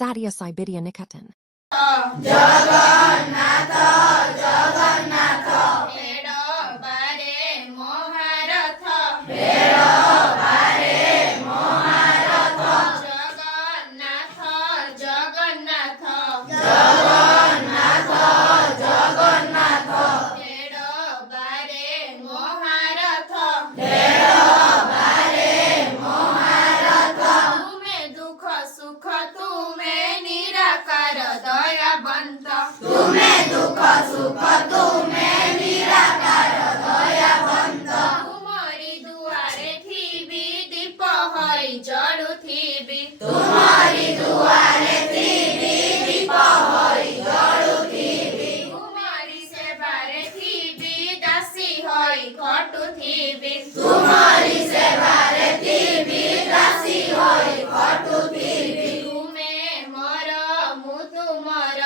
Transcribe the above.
Sadia Sibidia Nikatin. Jagannath Jagannath bed ବାରେ ମହାରଥ bed ବାରେ ମହାରଥ Jagannath Jagannath Jagannath Jagannath bed ବାରେ ମହାରଥ ବେଡ଼ ବାରେ ମହାରଥ ତୁମେ ଦୁଃଖ ସୁଖ ତୁମେ ନିରାକାର ଦୟାବନ୍ତ ତୁମେ ଦୁଃଖ ସୁଖ ତୁମେ ନିରାକାର ଦୟାବନ୍ତ ତୁମରି ଦୁଆରେ ଥିବି ଦୀପ ହୋଇ ଜଳୁଥିବି ତୁମରି ଦୁଆରେ ଥିବି ଦୀପ ହୋଇ ଜଳୁଥିବି ତୁମରି ସେବାରେ ଥିବି ଦାସୀ ହୋଇ ଖଟୁଥିବି ତୁମରି ସେବାରେ ଥିବି ଦାସୀ ହୋଇ ଖଟୁଥିବି ତୁମେ ମୋର ମୁଁ ତୁମର